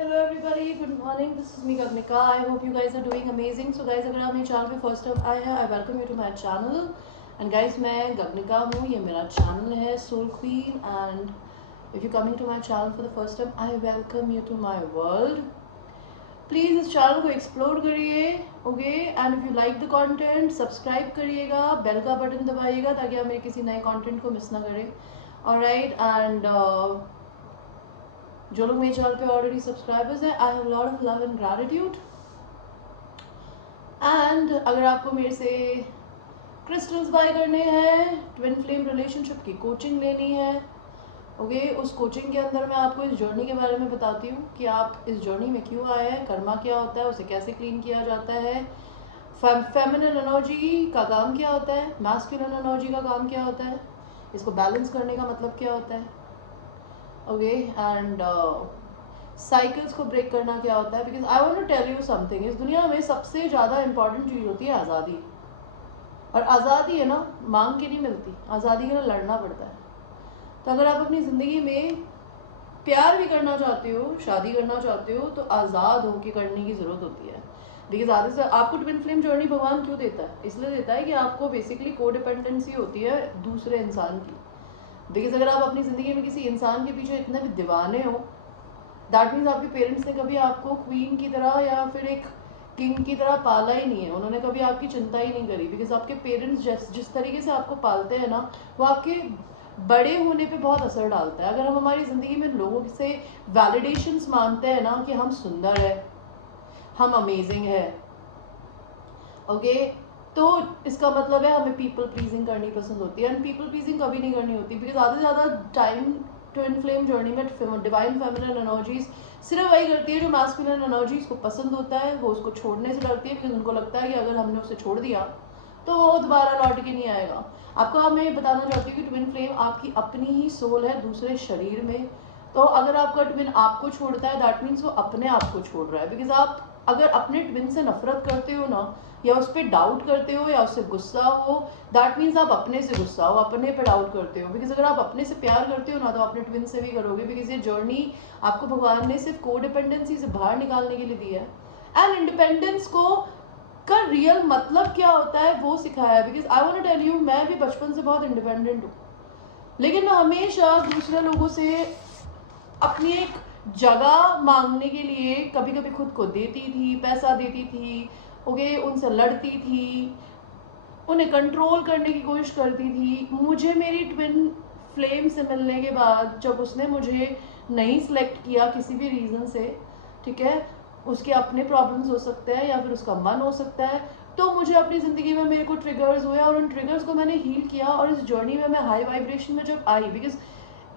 Hello everybody, good morning. This is me Gagnika. I hope you guys are doing amazing. So guys, अगर आप मेरे channel पे first time आए हैं, I welcome you to my channel. And guys, मैं गगनिका हूँ, ये मेरा चैनल है Soul Queen. And if you're coming to my channel for the first time, I welcome you to my world. Please इस channel को explore करिए, okay. And if you like the content, subscribe करिएगा, bell का button दबाइएगा ताकि आप मेरे किसी नए कंटेंट को मिस ना करें. ऑलराइट. एंड जो लोग मेरे चैनल पे ऑलरेडी सब्सक्राइबर्स हैं, I have lot of love and gratitude. And अगर आपको मेरे से क्रिस्टल्स बाय करने हैं, ट्विन फ्लेम रिलेशनशिप की कोचिंग लेनी है, ओके, उस कोचिंग के अंदर मैं आपको इस जर्नी के बारे में बताती हूँ कि आप इस जर्नी में क्यों आए हैं, कर्मा क्या होता है, उसे कैसे क्लीन किया जाता है, फेमिनिन एनर्जी का काम क्या होता है, मैस्कुलिन एनर्जी का काम क्या होता है, इसको बैलेंस करने का मतलब क्या होता है, ओके. एंड साइकिल्स को ब्रेक करना क्या होता है. Because I want to tell you something. इस दुनिया में सबसे ज़्यादा इंपॉर्टेंट चीज़ होती है आज़ादी. और आज़ादी है ना, मांग के नहीं मिलती. आज़ादी के लिए लड़ना पड़ता है. तो अगर आप अपनी ज़िंदगी में प्यार भी करना चाहते हो, शादी करना चाहते हो, तो आज़ाद होकर करने की ज़रूरत होती है. बिकॉज आधे से आपको ट्विन फ्लेम जर्नी भगवान क्यों देता है? इसलिए देता है कि आपको बेसिकली को डिपेंडेंसी होती है दूसरे इंसान की. बिकॉज अगर आप अपनी ज़िंदगी में किसी इंसान के पीछे इतने भी दीवाने हो, दैट मीन्स आपके पेरेंट्स ने कभी आपको क्वीन की तरह या फिर एक किंग की तरह पाला ही नहीं है. उन्होंने कभी आपकी चिंता ही नहीं करी. बिकॉज आपके पेरेंट्स जिस तरीके से आपको पालते हैं ना, वो आपके बड़े होने पे बहुत असर डालता है. अगर हम हमारी ज़िंदगी में लोगों से वैलिडेशंस मांगते हैं ना कि हम सुंदर है, हम अमेजिंग है, ओके, तो इसका मतलब है हमें पीपल प्लीजिंग करनी पसंद होती है. एंड पीपल प्लीजिंग कभी नहीं करनी होती. बिकॉज ज़्यादा से ज़्यादा टाइम ट्विन फ्लेम जर्नी में डिवाइन फेमिनिन एनर्जीज सिर्फ वही करती है जो मैस्कुलिन एनर्जीज को पसंद होता है. वो उसको छोड़ने से डरती है बिकॉज उनको लगता है कि अगर हमने उसे छोड़ दिया तो वो दोबारा लौट के नहीं आएगा. आपको मैं बताना चाहती हूँ कि ट्विन फ्लेम आपकी अपनी ही सोल है दूसरे शरीर में. तो अगर आपका ट्विन आपको छोड़ता है, दैट मीन्स वो अपने आप को छोड़ रहा है. बिकॉज आप अगर अपने ट्विन से नफरत करते हो ना, या उस पर डाउट करते हो, या उससे गुस्सा हो, दैट मीन्स आप अपने से गुस्सा हो, अपने पे डाउट करते हो. बिकॉज अगर आप अपने से प्यार करते हो ना, तो अपने ट्विन से भी करोगे. बिकॉज ये जर्नी आपको भगवान ने सिर्फ को डिपेंडेंसी से बाहर निकालने के लिए दी है. एंड इंडिपेंडेंस को का रियल मतलब क्या होता है वो सिखाया है. Because I want to tell you, मैं भी बचपन से बहुत इंडिपेंडेंट हूँ, लेकिन मैं हमेशा दूसरे लोगों से अपनी एक जगह मांगने के लिए कभी कभी खुद को देती थी, पैसा देती थी, ओके, उनसे लड़ती थी, उन्हें कंट्रोल करने की कोशिश करती थी. मुझे मेरी ट्विन फ्लेम से मिलने के बाद जब उसने मुझे नहीं सिलेक्ट किया किसी भी रीज़न से, ठीक है, उसके अपने प्रॉब्लम्स हो सकते हैं या फिर उसका मन हो सकता है, तो मुझे अपनी ज़िंदगी में मेरे को ट्रिगर्स हुए और उन ट्रिगर्स को मैंने हील किया. और इस जर्नी में मैं हाई वाइब्रेशन में जब आई, बिकॉज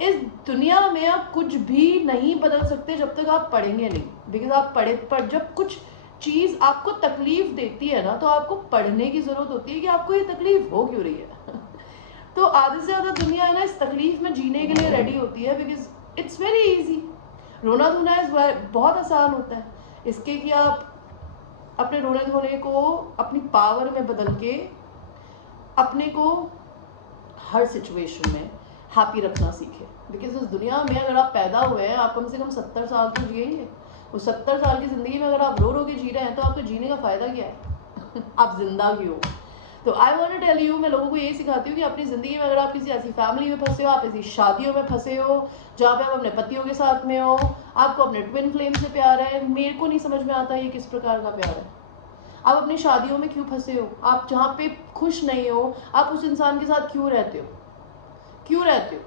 इस दुनिया में आप कुछ भी नहीं बदल सकते जब तक आप पढ़ेंगे नहीं. बिकॉज आप पर जब कुछ चीज़ आपको तकलीफ देती है ना, तो आपको पढ़ने की ज़रूरत होती है कि आपको ये तकलीफ हो क्यों रही है. तो आधे से ज़्यादा दुनिया है ना इस तकलीफ में जीने के लिए रेडी होती है. Because it's very easy. रोना धोना इस बहुत आसान होता है. इसके कि आप अपने रोने धोने को अपनी पावर में बदल के अपने को हर सिचुएशन में हैप्पी रखना सीखे. बिकॉज उस दुनिया में अगर आप पैदा हुए हैं, आप कम से कम 70 साल तो जिएंगे. उस 70 साल की ज़िंदगी में अगर आप रो रो के जी रहे हैं, तो आपके जीने का फ़ायदा क्या है? आप जिंदा क्यों? तो I want to tell you, मैं लोगों को ये सिखाती हूँ कि अपनी ज़िंदगी में अगर आप किसी ऐसी फैमिली में फंसे हो, आप ऐसी शादियों में फंसे हो जहाँ पे आप अपने पतियों के साथ में हो, आपको अपने ट्विन फ्लेम से प्यार है, मेरे को नहीं समझ में आता ये किस प्रकार का प्यार है. आप अपनी शादियों में क्यों फंसे हो? आप जहाँ पे खुश नहीं हो, आप उस इंसान के साथ क्यों रहते हो? क्यों रहते हो?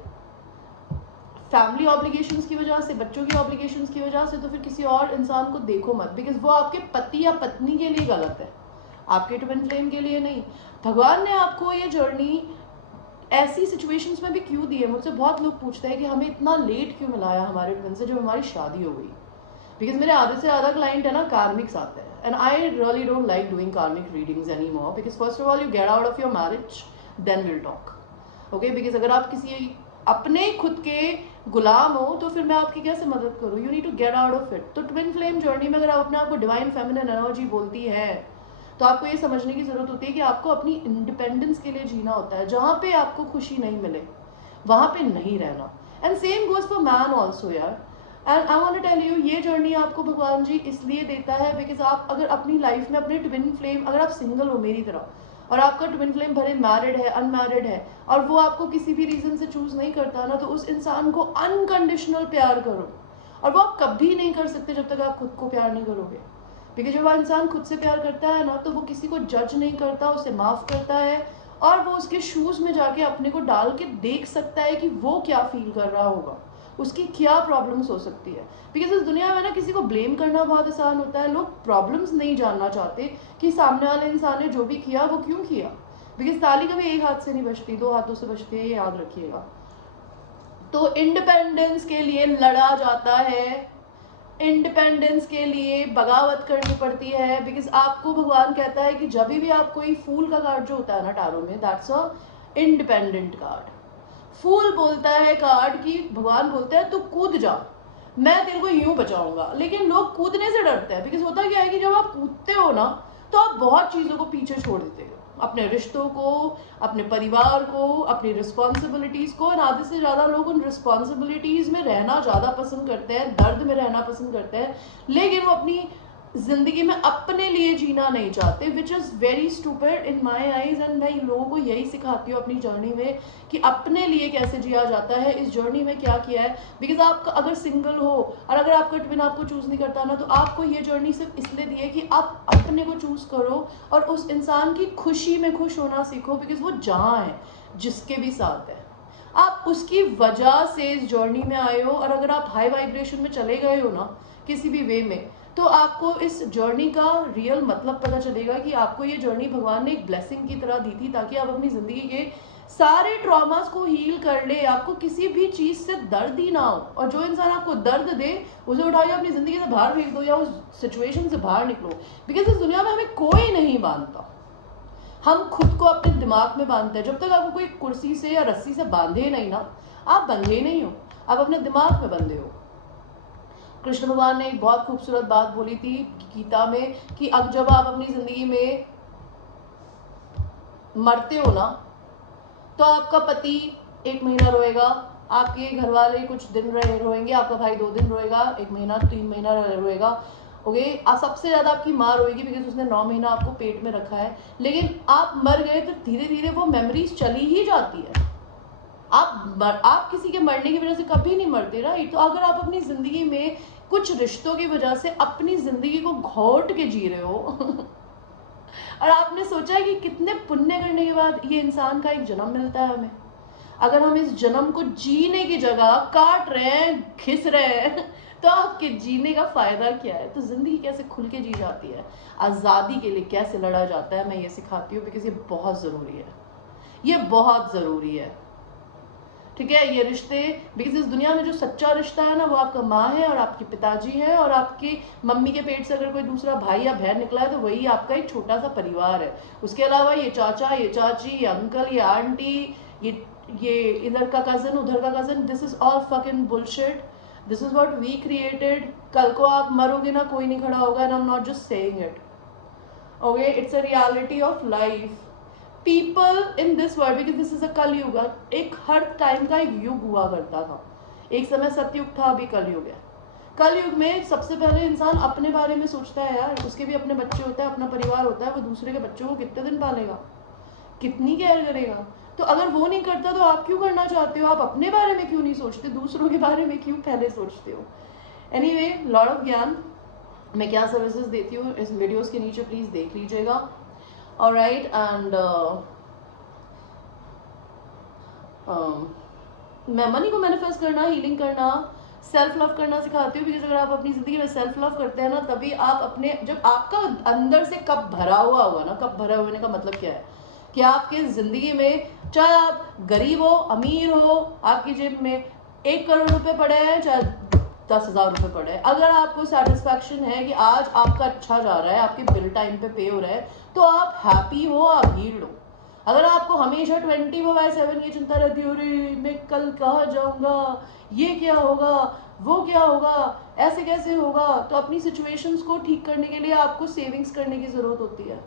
फैमिली ऑब्लिगेशंस की वजह से, बच्चों की ऑब्लिगेशंस की वजह से. तो फिर किसी और इंसान को देखो मत. बिकॉज वो आपके पति या पत्नी के लिए गलत है, आपके ट्विन फ्लेम के लिए नहीं. भगवान ने आपको ये जर्नी ऐसी सिचुएशंस में भी क्यों दी है? मुझसे बहुत लोग पूछते हैं कि हमें इतना लेट क्यों मिलाया हमारे ट्विन से जब हमारी शादी हो गई. बिकॉज मेरे आधे से ज़्यादा क्लाइंट है ना कार्मिक्स आते हैं. And I really don't like doing karmic readings any more. Because first of all you get out of your marriage, then will talk, okay. Because अगर आप किसी अपने खुद के गुलाम हो तो फिर मैं आपकी कैसे मदद करूँ? You need to get out of it. तो ट्विन फ्लेम जर्नी में अगर आप अपने आप को डिवाइन फेमिनिन एनर्जी बोलती है, तो आपको ये समझने की ज़रूरत होती है कि आपको अपनी इंडिपेंडेंस के लिए जीना होता है. जहाँ पे आपको खुशी नहीं मिले वहाँ पे नहीं रहना. And same goes for man also यार. And I want to tell you, ये जर्नी आपको भगवान जी इसलिए देता है बिकॉज आप अगर अपनी लाइफ में अपने ट्विन फ्लेम, अगर आप सिंगल हो मेरी तरह और आपका ट्विन फ्लेम भले मैरिड है, अनमैरिड है, और वो आपको किसी भी रीज़न से चूज़ नहीं करता ना, तो उस इंसान को अनकंडीशनल प्यार करो। और वो आप कभी नहीं कर सकते जब तक आप खुद को प्यार नहीं करोगे। बिकॉज जब वो इंसान खुद से प्यार करता है ना, तो वो किसी को जज नहीं करता, उसे माफ़ करता है, और वो उसके शूज़ में जाके अपने को डाल के देख सकता है कि वो क्या फील कर रहा होगा, उसकी क्या प्रॉब्लम्स हो सकती है। बिकॉज इस दुनिया में ना किसी को ब्लेम करना बहुत आसान होता है, लोग प्रॉब्लम्स नहीं जानना चाहते कि सामने वाले इंसान ने जो भी किया वो क्यों किया। बिकॉज ताली कभी एक हाथ से नहीं बजती, दो हाथों से बजती है, ये याद रखिएगा। तो इंडिपेंडेंस के लिए लड़ा जाता है, इंडिपेंडेंस के लिए बगावत करनी पड़ती है। बिकॉज आपको भगवान कहता है कि जब भी आप कोई फूल का कार्ड जो होता है ना टैरो में, दैट्स अ इंडिपेंडेंट कार्ड। फूल बोलता है कार्ड की, भगवान बोलता है तू कूद जा, मैं तेरे को यूं बचाऊंगा। लेकिन लोग कूदने से डरते हैं, बिकॉज होता क्या है कि जब आप कूदते हो ना, तो आप बहुत चीज़ों को पीछे छोड़ देते हो, अपने रिश्तों को, अपने परिवार को, अपनी रिस्पॉन्सिबिलिटीज़ को। और आधे से ज़्यादा लोग उन रिस्पॉन्सिबिलिटीज़ में रहना ज़्यादा पसंद करते हैं, दर्द में रहना पसंद करते हैं, लेकिन वो अपनी जिंदगी में अपने लिए जीना नहीं चाहते, which is very stupid in my eyes. And मैं लोगों को यही सिखाती हूँ अपनी जर्नी में कि अपने लिए कैसे जिया जाता है, इस जर्नी में क्या किया है। बिकॉज आप अगर सिंगल हो और अगर आपका ट्विन आपको चूज़ नहीं करता ना, तो आपको ये जर्नी सिर्फ इसलिए दी है कि आप अपने को चूज़ करो और उस इंसान की खुशी में खुश होना सीखो। बिकॉज वो जहाँ है, जिसके भी साथ है, आप उसकी वजह से इस जर्नी में आए हो। और अगर आप हाई वाइब्रेशन में चले गए हो ना किसी भी वे में, तो आपको इस जर्नी का रियल मतलब पता चलेगा कि आपको ये जर्नी भगवान ने एक ब्लेसिंग की तरह दी थी, ताकि आप अपनी ज़िंदगी के सारे ट्रॉमास को हील कर ले, आपको किसी भी चीज़ से दर्द ही ना हो। और जो इंसान आपको दर्द दे, उसे उठाइए अपनी ज़िंदगी से बाहर फेंक दो या उस सिचुएशन से बाहर निकलो। बिकॉज इस दुनिया में हमें कोई नहीं बांधता, हम खुद को अपने दिमाग में बांधते हैं। जब तक आपको कोई कुर्सी से या रस्सी से बांधे नहीं ना, आप बंधे नहीं हो, आप अपने दिमाग में बंधे हो। कृष्ण भगवान ने एक बहुत खूबसूरत बात बोली थी गीता में कि अब जब आप अपनी जिंदगी में मरते हो ना, तो आपका पति 1 महीना रोएगा, आपके घर वाले कुछ दिन रोएंगे, आपका भाई 2 दिन रोएगा, 1 महीना 3 महीना रोएगा, ओके। सबसे ज़्यादा आपकी माँ रोएगी बिकॉज उसने 9 महीना आपको पेट में रखा है। लेकिन आप मर गए तो धीरे धीरे वो मेमोरीज चली ही जाती है। आप किसी के मरने की वजह से कभी नहीं मरते, राइट। तो अगर आप अपनी ज़िंदगी में कुछ रिश्तों की वजह से अपनी ज़िंदगी को घोट के जी रहे हो और आपने सोचा है कि कितने पुण्य करने के बाद ये इंसान का एक जन्म मिलता है हमें, अगर हम इस जन्म को जीने की जगह काट रहे हैं, घिस रहे हैं, तो आपके जीने का फ़ायदा क्या है। तो ज़िंदगी कैसे खुल के जी जाती है, आज़ादी के लिए कैसे लड़ा जाता है, मैं ये सिखाती हूँ। बिकॉज ये बहुत ज़रूरी है, ये बहुत ज़रूरी है, ठीक है। ये रिश्ते, बिकॉज इस दुनिया में जो सच्चा रिश्ता है ना, वो आपका माँ है और आपके पिताजी है, और आपकी मम्मी के पेट से अगर कोई दूसरा भाई या बहन निकला है तो वही आपका एक छोटा सा परिवार है। उसके अलावा ये चाचा, ये चाची, ये अंकल, ये आंटी, ये इधर का कज़न, उधर का cousin, this is all fucking bullshit, this is what we created. कल को आप मरोगे ना, कोई नहीं खड़ा होगा, and I am not just saying it, okay, it's a reality of life. People in this world, because this is a Kalyug, एक हर टाइम का एक युग हुआ करता था। एक समय सतयुग था, अभी कलयुग है। कलयुग में सबसे पहले इंसान अपने बारे में सोचता है यार, उसके भी अपने बच्चे होते हैं, अपना परिवार होता है, वो दूसरे के बच्चों को कितने दिन पालेगा, कितनी केयर करेगा। तो अगर वो नहीं करता तो आप क्यों करना चाहते हो, आप अपने बारे में क्यों नहीं सोचते, दूसरों के बारे में क्यों पहले सोचते हो। एनीवे, लॉट ऑफ ज्ञान, मैं क्या सर्विसेज देती हूँ इस वीडियोज़ के नीचे प्लीज़ देख लीजिएगा, ऑलराइट। एंड मैं मनी को मैनिफेस्ट करना, हीलिंग करना, सेल्फ लव करना सिखाती हूँ। बिकॉज अगर आप अपनी ज़िंदगी में सेल्फ लव करते हैं ना, तभी आप अपने, जब आपका अंदर से कप भरा हुआ होगा ना, कप भरा होने का मतलब क्या है कि आपकी ज़िंदगी में, चाहे आप गरीब हो, अमीर हो, आपकी जेब में 1 करोड़ रुपए पड़े हैं, चाहे 10,000 रुपये पड़े हैं, अगर आपको सेटिस्फैक्शन है कि आज आपका अच्छा जा रहा है, आपके बिल टाइम पे पे हो रहा है, तो आप हैप्पी हो, आप हील्ड हो। अगर आपको हमेशा 24/7 ये चिंता रहती है, अरे मैं कल कहाँ जाऊँगा, ये क्या होगा, वो क्या होगा, ऐसे कैसे होगा, तो अपनी सिचुएशंस को ठीक करने के लिए आपको सेविंग्स करने की ज़रूरत होती है,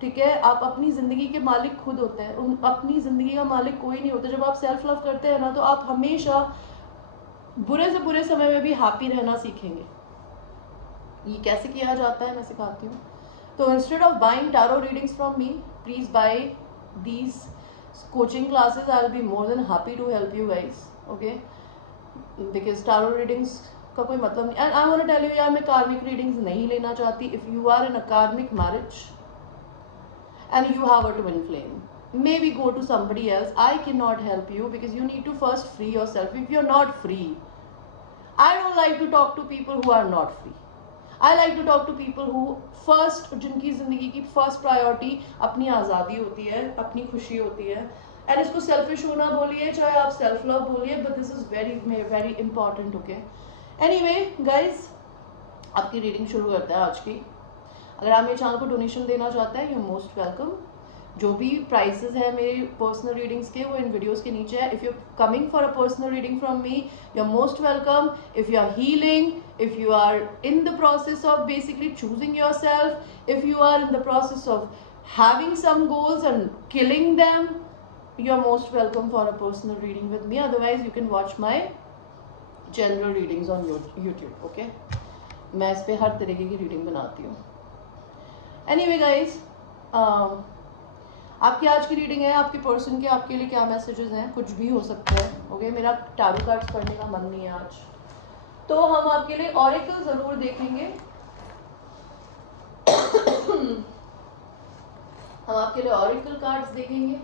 ठीक है। आप अपनी ज़िंदगी के मालिक खुद होते हैं, अपनी ज़िंदगी का मालिक कोई नहीं होता। जब आप सेल्फ लव करते हैं ना, तो आप हमेशा बुरे से बुरे समय में भी हैप्पी रहना सीखेंगे, ये कैसे किया जाता है मैं सिखाती हूँ. तो instead of buying tarot readings from me, please buy these coaching classes. I will be more than happy to help you guys. Okay, because tarot readings का कोई मतलब नहीं. And I want to tell you यार, मैं karmic readings नहीं लेना चाहती. If you are in a karmic marriage and you have a twin flame, maybe go to somebody else. I cannot help you because you need to first free yourself. If you're not free, I don't like to talk to people who are not free. I like to talk to people who first, जिनकी ज़िंदगी की first priority अपनी आज़ादी होती है, अपनी खुशी होती है. एंड इसको सेल्फिश होना बोलिए, चाहे आप सेल्फ लव बोलिए, but this is very very important. Okay, anyway guys, आपकी रीडिंग शुरू करते हैं आज की. अगर आप मेरे चैनल को डोनेशन देना चाहते हैं, यू मोस्ट वेलकम. जो भी प्राइसेस है मेरे पर्सनल रीडिंग्स के, वो इन वीडियोस के नीचे है. If you coming for a personal reading from me, you are most welcome. If you are healing, if you are in the process of basically choosing your self, if you are in the process of having some goals and killing them, you are most welcome for a personal reading with me. Otherwise you can watch my general readings on YouTube. Okay, मैं इस पर हर तरीके की reading बनाती हूँ. Anyway guys, आपकी आज की रीडिंग है आपके पर्सन के. आपके लिए क्या मैसेजेस हैं, कुछ भी हो सकता है. ओके, मेरा टैरो कार्ड्स पढ़ने का मन नहीं है आज, तो हम आपके लिए ऑरेकल जरूर देखेंगे. हम आपके लिए ऑरेकल कार्ड्स देखेंगे,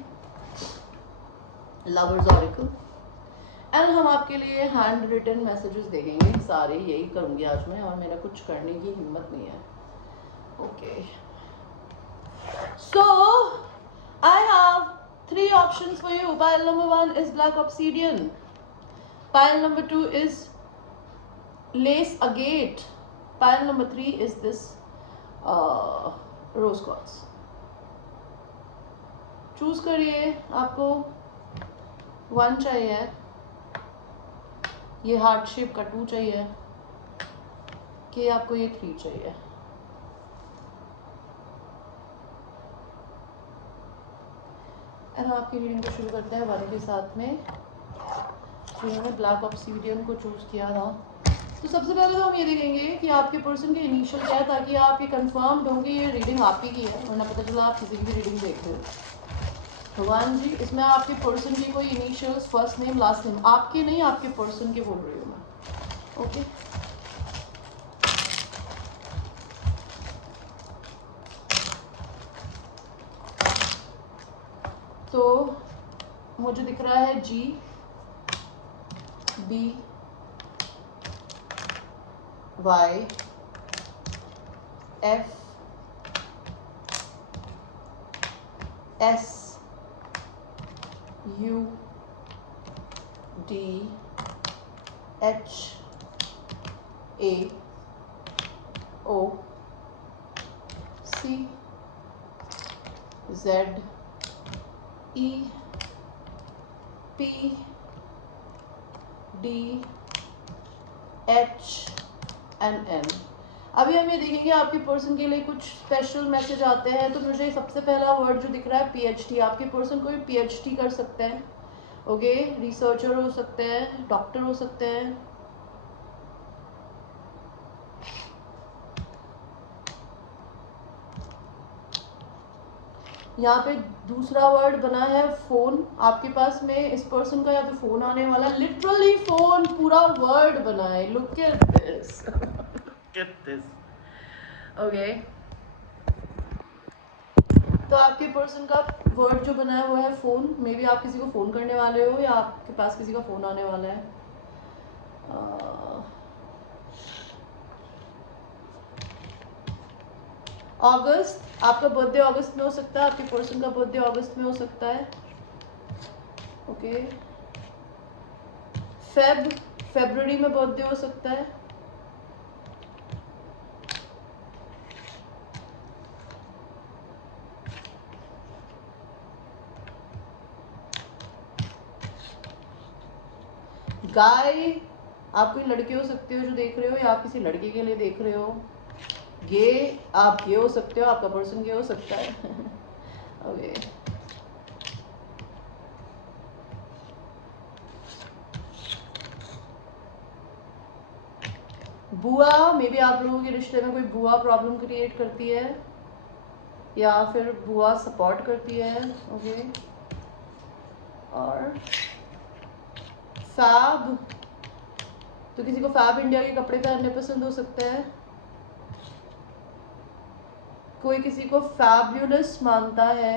लवर्स ऑरेकल. एंड हम आपके लिए हैंड रिटन मैसेजेस देखेंगे. सारे यही करूँगी आज मैं, और मेरा कुछ करने की हिम्मत नहीं है. Okay, so I have 3 options for you. Pile number 1 is black obsidian. Pile number 2 is lace agate. Pile number 3 is this rose quartz. Choose करिए. आपको 1 चाहिए, ये हार्ट शेप का 2 चाहिए, कि आपको ये 3 चाहिए. एंड आपकी रीडिंग को शुरू करते हैं 1 के साथ में. जिन्होंने ब्लैक ऑब्सिडियन को चूज़ किया था, तो सबसे पहले तो हम ये देखेंगे कि आपके पर्सन के इनिशियल क्या है, ताकि आप ये कंफर्म हो कि ये रीडिंग आप ही की है, वरना पता चला आप किसी की भी रीडिंग देख रहे हो. भगवान जी, इसमें आपके पर्सन की कोई initials, first name, last name, आपके नहीं, आपके पर्सन के बोल रही हूँ मैं. ओके, तो मुझे दिख रहा है G, B, Y, F, S, U, D, H, A, O, C, Z, E, P, D, H and N. अभी हम ये देखेंगे आपके पर्सन के लिए कुछ स्पेशल मैसेज आते हैं. तो मुझे सबसे पहला वर्ड जो दिख रहा है PhD. आपके पर्सन कोई PhD कर सकते हैं. ओके, रिसर्चर हो सकते हैं, डॉक्टर हो सकते हैं. यहाँ पे दूसरा वर्ड बना है फोन. आपके पास में इस पर्सन का यहाँ पे फोन आने वाला, लिटरली फोन पूरा वर्ड बना है. Look at this, look at this. Okay, तो आपके पर्सन का वर्ड जो बना है वो है फोन. मे बी आप किसी को फोन करने वाले हो, या आपके पास किसी का फोन आने वाला है. अगस्त, आपका बर्थडे अगस्त में हो सकता है, आपके पर्सन का बर्थडे अगस्त में हो सकता है. ओके, फरवरी में बर्थडे हो सकता है. गाय, आप कोई लड़के हो सकते हो जो देख रहे हो, या आप किसी लड़के के लिए देख रहे हो. गे, आप गे हो सकते हो, आपका पर्सन गे हो सकता है. ओके, बुआ, मे बी आप लोगों के रिश्ते में कोई बुआ प्रॉब्लम क्रिएट करती है या फिर बुआ सपोर्ट करती है। ओके, और फैब, तो किसी को फैब इंडिया के कपड़े पहनने पसंद हो सकते हैं। कोई किसी को फैब्यूलस मानता है।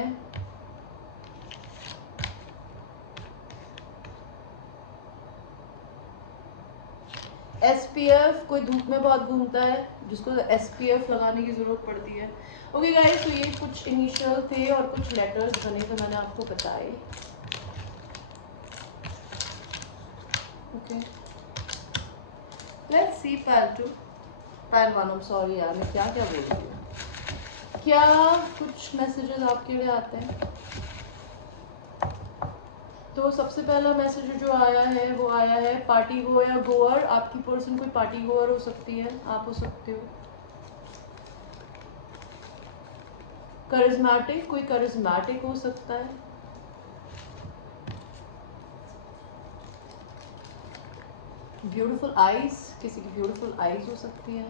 SPF, कोई धूप में बहुत घूमता है जिसको SPF लगाने की ज़रूरत पड़ती है। ओके गाइस, तो ये कुछ इनिशियल थे और कुछ लेटर्स बने तो मैंने आपको बताए। Okay, let's see pile 2, pile 1, I'm sorry यार, मैं क्या क्या बोल रही हूँ। क्या कुछ मैसेजेस आपके लिए आते हैं? तो सबसे पहला मैसेज जो आया है वो आया है पार्टी गो या गोअर। आपकी पर्सन कोई पार्टी गोअर हो सकती है, आप हो सकते हो। करिज्मेटिक, कोई करिज्मेटिक हो सकता है। ब्यूटीफुल आईज, किसी की ब्यूटीफुल आईज हो सकती है।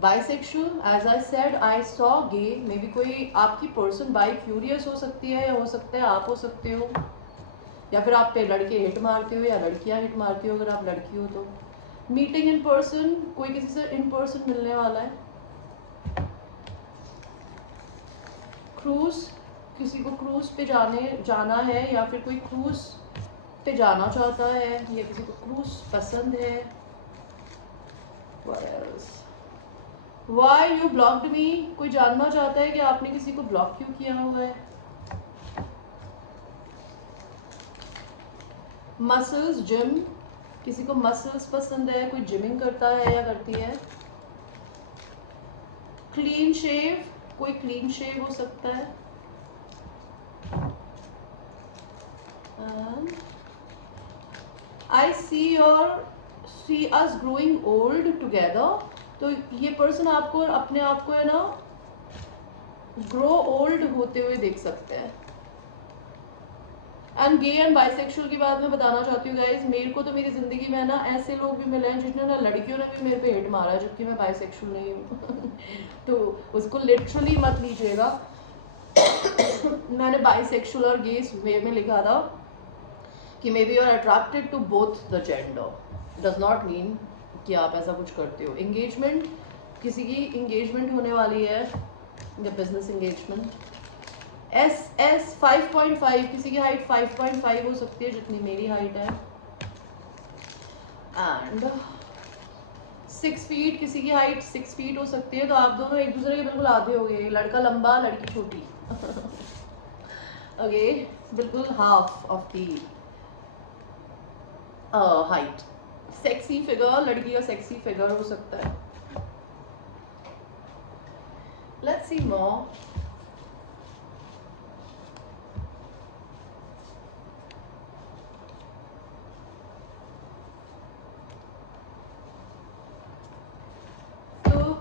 Bisexual, as I said I saw gay, maybe कोई आपकी पर्सन बाई क्यूरियस हो सकती है, या हो सकता है आप हो सकते हो, या फिर आप पे लड़के हिट मारते हो या लड़कियां हिट मारती हो अगर आप लड़की हो तो। मीटिंग इन पर्सन, कोई किसी से इन पर्सन मिलने वाला है। क्रूज, किसी को क्रूज पे जाना है या फिर कोई क्रूज पे जाना चाहता है या किसी को क्रूज पसंद है। Why you blocked me, कोई जानना चाहता है कि आपने किसी को ब्लॉक क्यों किया हुआ है। मसल्स, जिम, किसी को मसल्स पसंद है, कोई जिमिंग करता है या करती है। क्लीन शेव, कोई क्लीन शेव हो सकता है। आई सी अस ग्रोइंग ओल्ड टुगेदर, तो ये पर्सन आपको अपने आप को है ना ग्रो ओल्ड होते हुए देख सकते हैं। एंड गे एंड बाइसेक्सुअल की बात मैं बताना चाहती हूँ गाइज, मेरे को तो मेरी जिंदगी में ना ऐसे लोग भी मिले हैं जिन्होंने ना लड़कियों ने भी मेरे पे हिट मारा है जबकि मैं बाइसेक्सुअल नहीं हूँ तो उसको लिटरली मत लीजिएगा मैंने बाइसेक्सुअल और गे वे में लिखा था कि maybe you are attracted to both the gender, does not mean कि आप ऐसा कुछ करते हो। एंगेजमेंट, किसी की एंगेजमेंट होने वाली है या बिजनेस एंगेजमेंट। SS 5.5, किसी की हाइट 5.5 हो सकती है जितनी मेरी हाइट है। एंड 6 फीट, किसी की हाइट 6 फीट हो सकती है। तो आप दोनों एक दूसरे के बिल्कुल आधे हो गए, लड़का लंबा लड़की छोटी ओके, बिल्कुल half of the height. Sexy figure, लड़की का सेक्सी फिगर हो सकता है। Let's see more.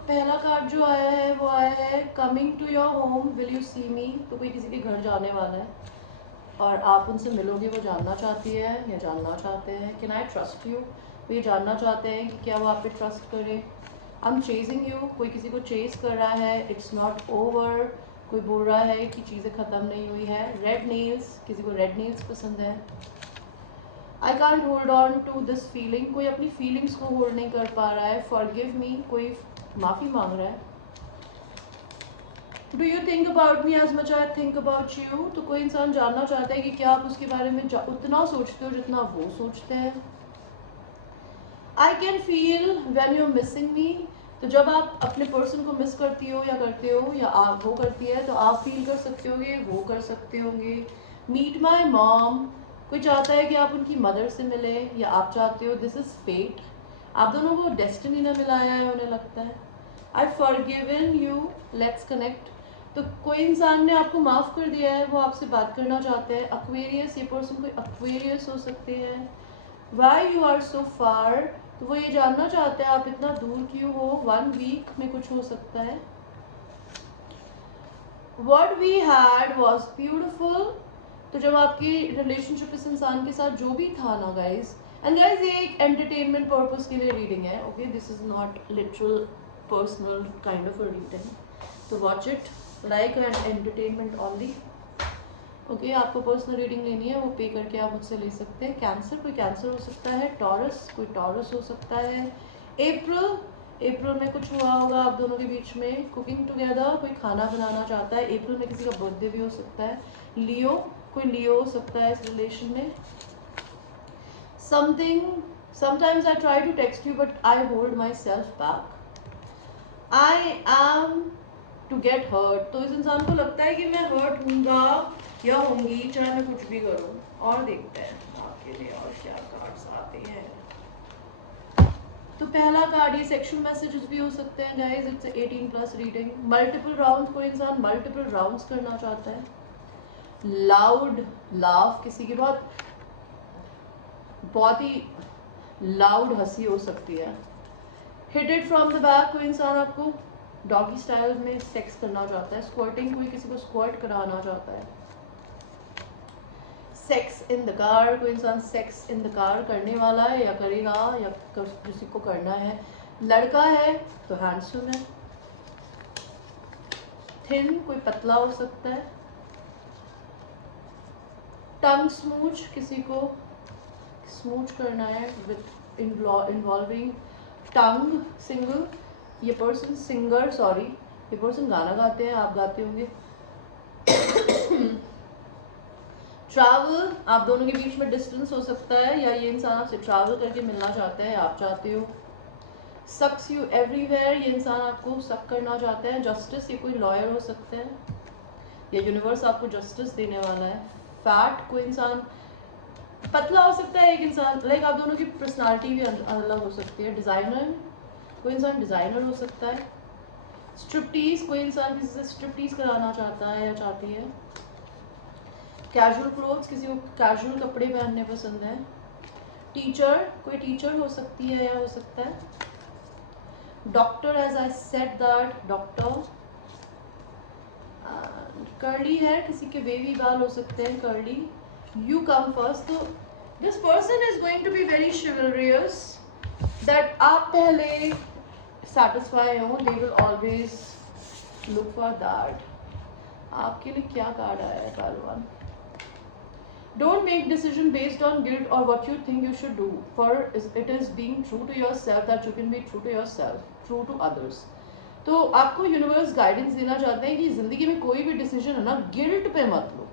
पहला कार्ड जो आया है वो आया है coming to your home, will you see me, तो कोई किसी के घर जाने वाला है और आप उनसे मिलोगे, वो जानना चाहती है या जानना चाहते हैं। कैन आई ट्रस्ट यू, वो ये जानना चाहते हैं कि क्या वो आप पे ट्रस्ट करें। आई एम चेजिंग यू, कोई किसी को चेज कर रहा है, इट्स नॉट ओवर, कोई बोल रहा है कि चीज़ें ख़त्म नहीं हुई है। रेड नेल्स, किसी को रेड नेल्स पसंद है। I can't hold on to this feeling, कोई अपनी फीलिंग्स को होल्ड नहीं कर पा रहा है। फॉरगिव मी, कोई माफ़ी मांग रहा है। Do you think about me as much I think about you, तो कोई इंसान जानना चाहता है कि क्या आप उसके बारे में उतना सोचते हो जितना वो सोचते हैं। I can feel when you are missing me, तो जब आप अपने पर्सन को मिस करती हो या करते हो या आप वो करती है तो आप फील कर सकते होगे, वो कर सकते होंगे। मीट माई मॉम, कोई चाहता है कि आप उनकी मदर से मिले या आप चाहते हो, दिस इज़ फेट, आप दोनों को डेस्टिनी ने मिलाया है उन्हें लगता है। आई फॉरगिवन यू, लेट्स कनेक्ट, तो कोई इंसान ने आपको माफ़ कर दिया है, वो आपसे बात करना चाहते हैं। एक्वेरियस, ये पर्सन कोई एक्वेरियस हो सकते हैं। वाई यू आर सो फार, तो वो ये जानना चाहते हैं आप इतना दूर क्यों हो। 1 वीक में कुछ हो सकता है। What we had was beautiful, तो जब आपकी रिलेशनशिप इस इंसान के साथ जो भी था ना गाइज, एंड गाइस ये एक एंटरटेनमेंट पर्पस के लिए रीडिंग है, okay, this is not literal personal kind of a reading, तो watch it like and entertainment only, okay. आपको पर्सनल रीडिंग लेनी है वो पे करके आप मुझसे ले सकते हैं। कैंसर, कोई कैंसर हो सकता है। टॉरस, कोई टॉरस हो सकता है। अप्रैल में कुछ हुआ होगा आप दोनों के बीच में, कुकिंग टुगेदर, कोई खाना बनाना चाहता है। अप्रैल में किसी का बर्थडे भी हो सकता है। लियो, कोई लियो हो सकता है इस रिलेशन में। Sometimes I try to text you but I hold my self back. I am to get hurt, तो इस इंसान को लगता है कि मैं हर्ट हूँगा या होंगी चाहे मैं कुछ भी करूँ। और देखते हैं आपके लिए और क्या कार्ड्स आते हैं। तो पहला कार्ड, ये सेक्सुअल मैसेजेस भी हो सकते हैं guys, it's 18+ reading. Multiple rounds, कोई इंसान मल्टीपल राउंड्स करना चाहता है। लाउड लाफ, किसी की बहुत ही लाउड हंसी हो सकती है। Hit it from the back, कोई इंसान आपको डॉगी स्टाइल में सेक्स करना चाहता है। स्क्वर्टिंग, कोई किसी को स्क्वर्ट कराना चाहता है। सेक्स इन द कार, कोई इंसान सेक्स इन द कार करने वाला है या करेगा या किसी को करना है। लड़का है तो हैंडसम है। थिन, कोई पतला हो सकता है। टंग स्मूच, किसी को स्मूच करना है विथ इन्वॉल्विंग टंग। सिंगल, ये पर्सन सिंगर, सॉरी ये पर्सन गाना गाते हैं, आप गाते होंगे। ट्रैवल, आप दोनों के बीच में डिस्टेंस हो सकता है या ये इंसान आपसे ट्रैवल करके मिलना चाहता है, आप चाहते हो। सक्स यू एवरीवेयर, ये इंसान आपको सक करना चाहता है। जस्टिस, ये कोई लॉयर हो सकता है या यूनिवर्स आपको जस्टिस देने वाला है। फैट, कोई इंसान पतला हो सकता है, एक इंसान लाइक आप दोनों की पर्सनालिटी भी अलग हो सकती है। डिज़ाइनर, कोई इंसान डिज़ाइनर हो सकता है। स्ट्रिप्टीज, कोई इंसान किसी से स्ट्रिप्टीज कराना चाहता है या चाहती है। कैजुअल क्लोथ्स, किसी को कैजुअल कपड़े पहनने पसंद है। टीचर, कोई टीचर हो सकती है या हो सकता है। Doctor, as I said that, doctor. Curly है, किसी के वेवी बाल हो सकते हैं कर्ली। यू कम फर्स्ट, तो this person is going to be very chivalrous, that आप पहले सेटिस्फाई हो, they will always look for that. आपके लिए क्या कार्ड आया है पहलवान? Don't make decision based on guilt or what you think you should do, for it is being true to yourself that you can be true to yourself, true to others. तो आपको universe guidance देना चाहते हैं कि जिंदगी में कोई भी डिसीजन है ना, गिल्ट पे मत लो,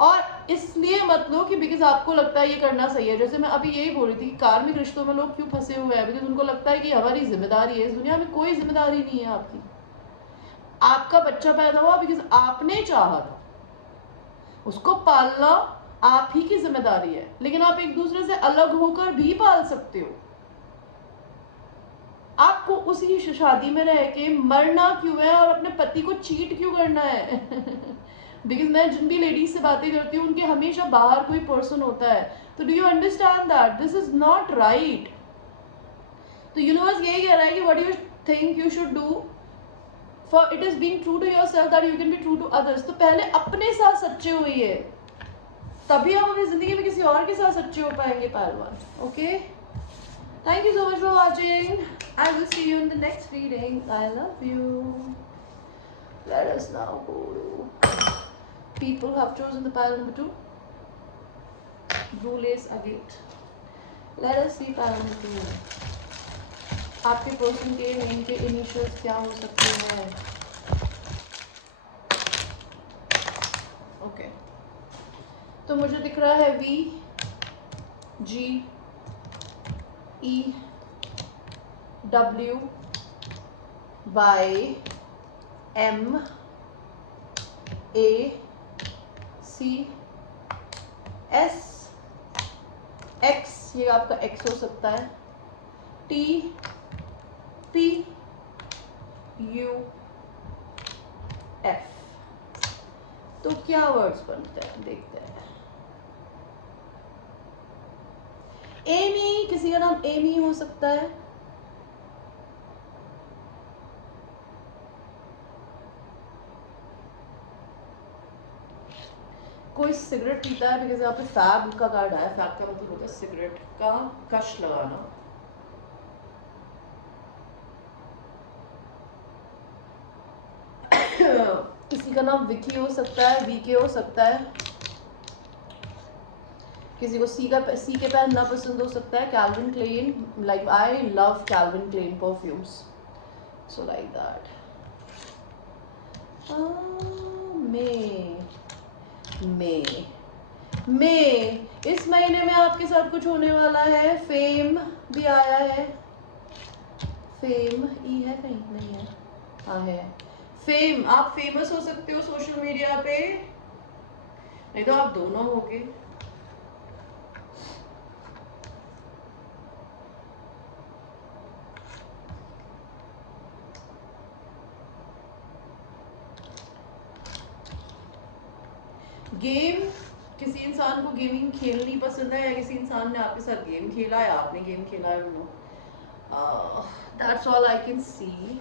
और इसलिए मत लो कि बिकॉज आपको लगता है ये करना सही है। जैसे मैं अभी यही बोल रही थी कि कार्मिक रिश्तों में लोग क्यों फंसे हुए हैं, बिकॉज उनको लगता है कि हमारी जिम्मेदारी है। इस दुनिया में कोई जिम्मेदारी नहीं है आपकी। आपका बच्चा पैदा हुआ बिकॉज आपने चाहा था, उसको पालना आप ही की जिम्मेदारी है, लेकिन आप एक दूसरे से अलग होकर भी पाल सकते हो। आपको उसी शादी में रह के मरना क्यों है और अपने पति को चीट क्यों करना है? बिकॉज मैं जिन भी लेडीज से बातें करती हूँ उनके हमेशा बाहर कोई पर्सन होता है। तो do you understand that this is not right? तो यूनिवर्स यही कह रहा है कि what you think you should do, for it is being true to yourself that you can be true to others. तो पहले अपने साथ सच्चे होइए, तभी आप अपनी जिंदगी में किसी और के साथ सच्चे हो पाएंगे पहलवान। Okay, thank you so much for watching. I will see you in the next reading. I love you. Let us now go to people who have chosen the pile number 2. Blue lace agate. Let us see pile number 2. आपके person के name के initials क्या हो सकते हैं? Okay, तो मुझे दिख रहा है V, G, E, W, Y, M, A, C, S, X, ये आपका X हो सकता है, T, P, U, F। तो क्या वर्ड्स बनते हैं देखते हैं। एमी, किसी का नाम एमी हो सकता है। कोई सिगरेट पीता है, बिकॉज यहाँ पे फैब का कार्ड आया। फैब का मतलब होता है सिगरेट का कश लगाना। किसी का नाम विकी हो सकता है, वीके हो सकता है, किसी को सी के पहनना पसंद हो सकता है। Calvin Klein, like I love Calvin Klein perfumes, so like that. May इस महीने में आपके साथ कुछ होने वाला है। फेम भी आया है। फेम ई है कहीं? नहीं है। हाँ है। फेम, आप फेमस हो सकते हो सोशल मीडिया पे, नहीं तो आप दोनों होगे। गेम, किसी इंसान को गेमिंग खेलनी पसंद है, या किसी इंसान ने आपके साथ गेम खेला है, आपने गेम खेला है। दैट्स ऑल आई कैन सी।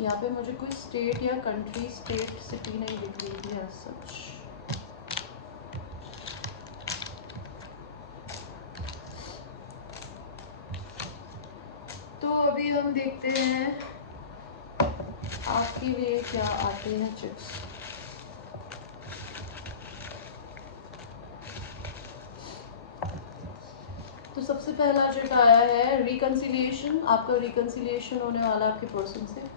यहाँ पे मुझे कोई स्टेट या कंट्री, स्टेट सिटी नहीं दिख रही है सच। तो अभी हम देखते हैं आपके लिए क्या आते हैं चिप्स। तो सबसे पहला चिट आया है रिकंसिलिएशन। आपका रिकंसिलिएशन होने वाला है आपके पर्सन से।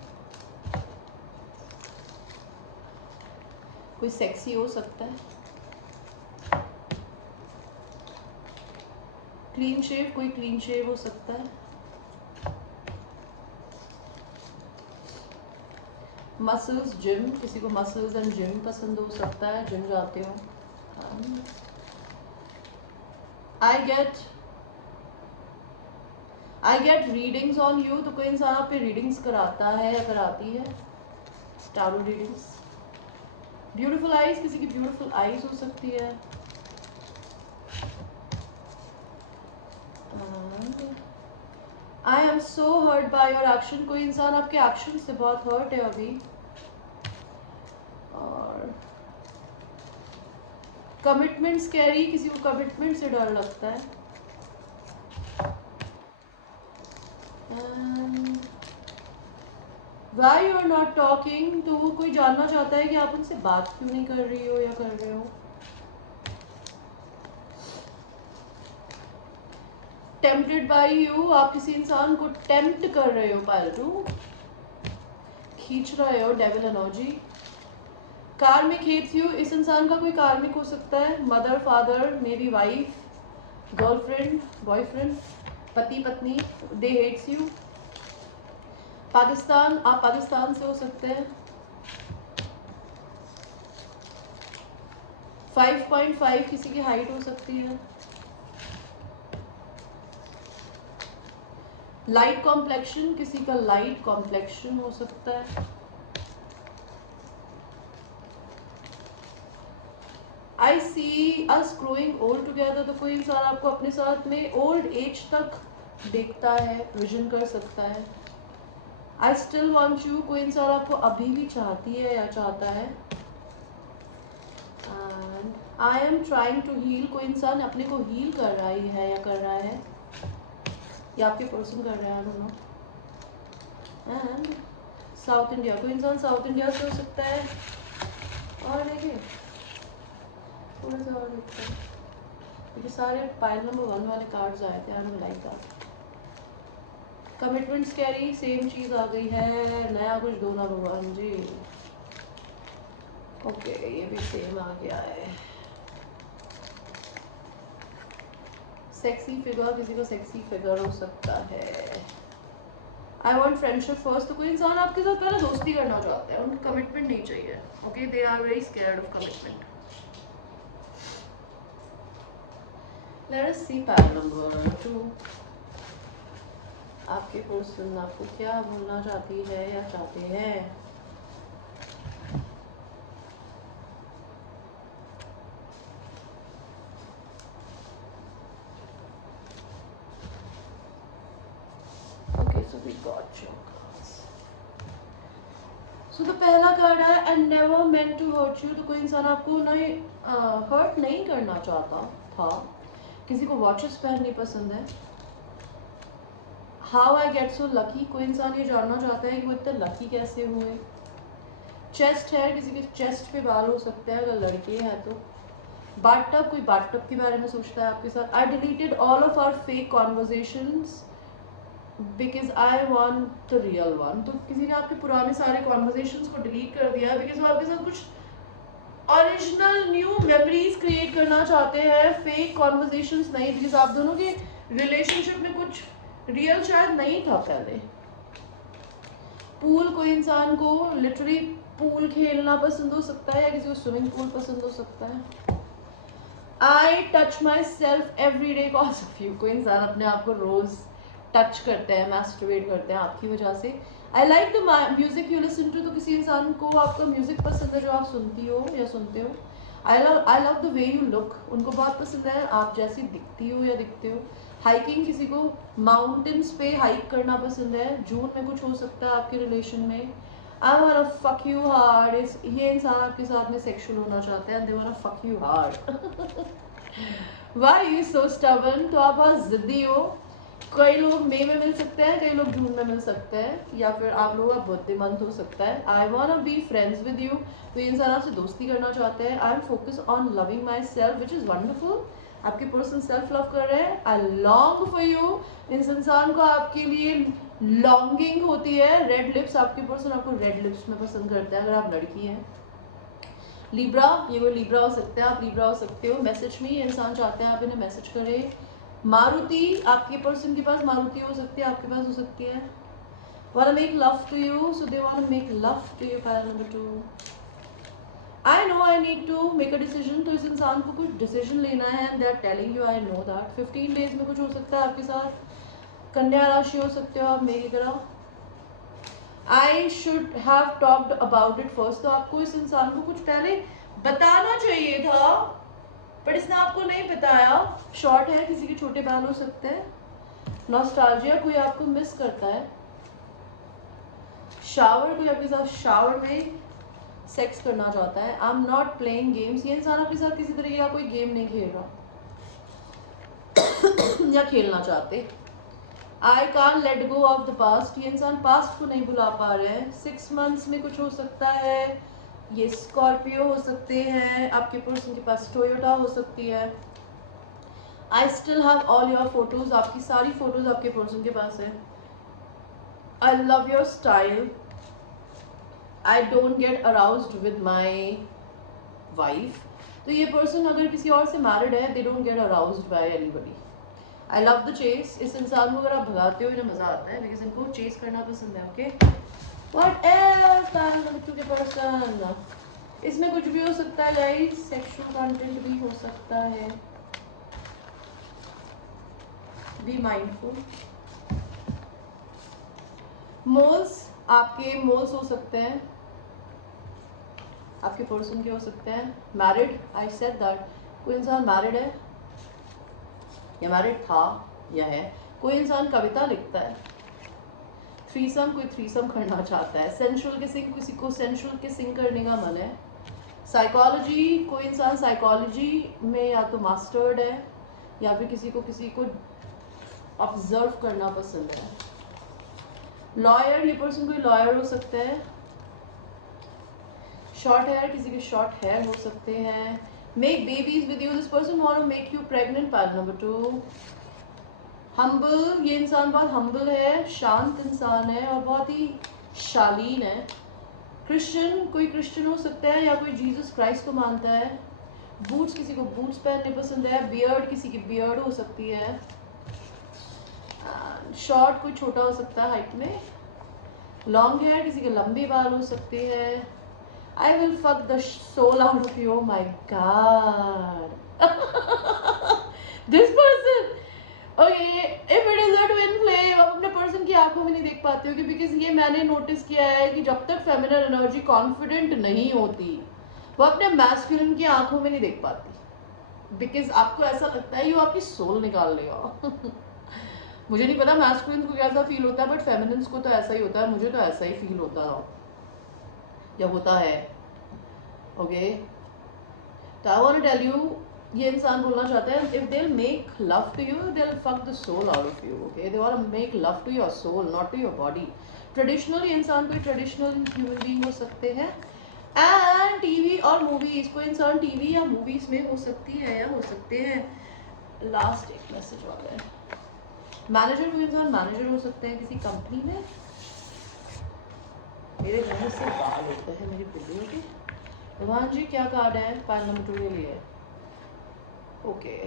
कोई सेक्सी हो सकता है। क्लीन शेव, कोई क्लीन शेव हो सकता है। मसल्स, जिम, किसी को मसल्स एंड जिम पसंद हो सकता है, जिम जाते हो। I get readings on you, तो कोई इंसान आप पे रीडिंग्स कराता है या कराती है, टैरो रीडिंग्स। ब्यूटीफुल आईज, किसी की ब्यूटीफुल आईज हो सकती है। I am so hurt by your action, कोई इंसान आपके एक्शन से बहुत हर्ट है अभी। और कमिटमेंट स्कैरी, किसी को कमिटमेंट से डर लगता है। Why you are not talking, तो वो कोई जानना चाहता है कि आप उनसे बात क्यों नहीं कर रही हो या कर रहे हो। टेम्प्टेड बाई यू, आप किसी इंसान को टेम्प्ट कर रहे हो, पालतू खींच रहे हो, डेविल एनर्जी। कार्मिक हेट्स यू, इस इंसान का कोई कार्मिक हो सकता है, mother, father, may be wife, girlfriend, boyfriend, पति पत्नी, दे हेट्स यू। पाकिस्तान, आप पाकिस्तान से हो सकते हैं। 5.5 किसी की हाइट हो सकती है। लाइट कॉम्प्लेक्शन, किसी का लाइट कॉम्प्लेक्शन हो सकता है। आई सी अस ग्रोइंग ओल्ड टुगेदर, तो कोई इंसान आपको अपने साथ में ओल्ड एज तक देखता है, विजन कर सकता है। आई स्टिल वॉन्ट यू, कोई इंसान आपको अभी भी चाहती है या चाहता है। And I am trying to heal, कोई इंसान अपने को हील कर रही है या कर रहा है, या आपके पर्सन कर रहे हैं, I don't know. And south India, कोई इंसान साउथ इंडिया से हो सकता है। और देखिए थोड़ा सा और देखते हैं, क्योंकि सारे पाइल नंबर 1 वाले कार्ड्स आए थे। I don't like that. Commitments carry, same चीज़ आ गई है, नया कुछ दो ना भगवान जी। ओके, ये भी सेम आ गया है। सेक्सी फिगर, किसी को सेक्सी फिगर हो सकता है। आई वॉन्ट फ्रेंडशिप फर्स्ट, तो कोई इंसान आपके साथ पहले दोस्ती करना चाहते हैं, उनको कमिटमेंट नहीं चाहिए। Okay, they are very scared of commitment. Let us see pattern number 2। आपके पर्सन आपको क्या बोलना चाहती है या चाहते हैं। Okay, so we got your cards. तो पहला कार्ड है I never meant to hurt you. तो कोई इंसान आपको नहीं हर्ट नहीं करना चाहता था। किसी को वॉचेस पहननी पसंद है। How I get so lucky, कोई इंसान ये जानना चाहता है कि वो इतने लकी कैसे हुए। चेस्ट है, किसी के चेस्ट पे बाल हो सकते हैं अगर लड़के हैं तो। बाथटब, कोई बाथटब के बारे में सोचता है आपके साथ। I deleted all of our fake conversations because I want the real one. तो किसी ने आपके पुराने सारे कॉन्वर्जेशंस को डिलीट कर दिया है बिकॉज वो आपके साथ कुछ ओरिजिनल न्यू मेमोरीज क्रिएट करना चाहते हैं, फेक कॉन्वर्जेशंस नहीं। बिकॉज आप दोनों के रिलेशनशिप में कुछ रियल शायद नहीं था पहले। पूल, कोई इंसान को लिटरली पूल खेलना पसंद हो सकता है या किसी को स्विमिंग पूल पसंद हो सकता है। I touch my self every day cause of you, कोई इंसान अपने आप को रोज टच करते हैं, मैस्टरबेट करते हैं आपकी वजह से। I like the music you listen to, तो किसी इंसान को आपका म्यूजिक पसंद है जो आप सुनती हो या सुनते हो। आई love the way you look, उनको बहुत पसंद है आप जैसी दिखती हो या दिखते हो। हाइकिंग, किसी को माउंटेन्स पे हाइक करना पसंद है। जून में कुछ हो सकता है आपके रिलेशन में। I wanna fuck you hard, ये इंसान आपके साथ में सेक्सुअल होना चाहते हैं। They wanna fuck you hard. Why you so stubborn, तो आप बहुत जिद्दी हो। कई लोग मई में मिल सकते हैं, कई लोग जून में मिल सकते हैं, या फिर आप लोगों का बर्थडे मंथ हो सकता है। I wanna be friends with you, तो ये इंसान आपसे दोस्ती करना चाहते हैं। I am focus on loving myself which is wonderful, आपके पर्सन सेल्फ लव कर रहे हैं। आई लॉन्ग फॉर यू, इस इंसान को आपके लिए लॉन्गिंग होती है। रेड लिप्स, आपके पर्सन आपको रेड लिप्स में पसंद करते हैं अगर आप लड़की हैं। लिब्रा, ये कोई लिब्रा हो सकता है, आप लिब्रा हो सकते हो। मैसेज में ये इंसान चाहते हैं आप इन्हें मैसेज करें। मारुति, आपके पर्सन के पास मारुति हो सकती है, आपके पास हो सकती है। Wanna make love to you, so they wanna make love to you. Para number 2, I know I need to make a decision, तो इस इंसान को कुछ डिसीजन लेना है and they are telling you I know that. 15 days में कुछ हो सकता है आपके साथ। कन्या राशि हो सकते हो आप मेरी तरह। I should have talked about it first, तो आपको इस इंसान को कुछ पहले बताना चाहिए था पर इसने आपको नहीं बताया। शॉर्ट है, किसी के छोटे बाल हो सकते हैं। नॉस्टैल्जिया, कोई आपको मिस करता है। शावर, कोई आपके साथ शावर में सेक्स करना चाहता है। I am not playing games, ये इंसान आपके साथ किसी तरीके का कोई गेम नहीं खेल रहा या खेलना चाहते। I can't let go of the past, ये इंसान पास्ट को नहीं भुला पा रहे हैं। 6 मंथ्स में कुछ हो सकता है। ये स्कॉर्पियो हो सकते हैं, आपके पर्सन के पास टोयोटा हो सकती है। I still have all your photos, आपकी सारी फोटोज आपके पर्सन के पास है। I love your style, I don't get aroused with my wife, तो ये पर्सन अगर किसी और से मैरिड है, they don't get aroused by anybody. I love the chase, इस इंसान को अगर आप भगाते हो इन्हें मजा आता है बिकॉज इनको चेस करना पसंद है। ओके, व्हाट एल्स के पर्सन, इसमें कुछ भी हो सकता है गाइस, सेक्सुअल कंटेंट भी हो सकता है। Be mindful. मोल्स, आपके मोल्स हो सकते हैं, आपके पर्सन के हो सकते हैं। मैरिड, आई सेड दैट, कोई इंसान मैरिड है या मैरिड था या है। कोई इंसान कविता लिखता है। थ्रीसम, कोई थ्रीसम करना चाहता है। सेंशुअल किसिंग, किसी को सेंशुअल किसिंग करने का मन है। साइकोलॉजी, कोई इंसान साइकोलॉजी में या तो मास्टर्ड है या फिर किसी को ऑब्जर्व करना पसंद है। लॉयर, ये पर्सन कोई लॉयर हो सकता है। शॉर्ट हेयर, किसी के शॉर्ट हेयर हो सकते हैं। Make babies with you, this person want to make you pregnant. Pair number 2, humble, ये इंसान बहुत हम्बल है, शांत इंसान है और बहुत ही शालीन है। क्रिश्चियन, कोई क्रिश्चियन हो सकता है या कोई जीसस क्राइस्ट को मानता है। बूट्स, किसी को बूट्स पहनने पसंद है। बियर्ड, किसी की बियर्ड हो सकती है। शॉर्ट, कोई छोटा हो सकता है हाइट में। लॉन्ग हेयर, किसी के लंबे बाल हो सकते हैं। I will fuck the soul out of you, my god this person. Okay, if it is a twin flame, आप अपने पर्सन की आंखों में नहीं देख पाते हो बिकॉज ये मैंने नोटिस किया है कि जब तक फेमिनिन एनर्जी कॉन्फिडेंट नहीं होती वो अपने मैस्कुलिन की आंखों में नहीं देख पाती बिकॉज आपको ऐसा लगता है ये वो आपकी सोल निकाल लेगा मुझे नहीं पता मैस्कुलिन को कैसा फील होता है बट फेमिनिन्स को तो ऐसा ही होता है, मुझे तो ऐसा ही फील होता है। या होता है। ओके, तो I want to tell you, ये इंसान बोलना चाहता है if they make love to you they will fuck the soul out of you. Okay, they want to make love to your soul, not to your body. Traditionally इंसान कोई traditional human being हो सकते हैं। And TV और movies, कोई इंसान TV या movies में हो सकती है या हो सकते हैं। लास्ट एक मैसेज वाला है, मैनेजर, कोई इंसान मैनेजर हो सकते हैं किसी कंपनी में। मेरे घर से बाल होते हैं मेरी बिल्लियों के। भगवान जी क्या कार्ड है पाइल नंबर 2 के लिए? Okay,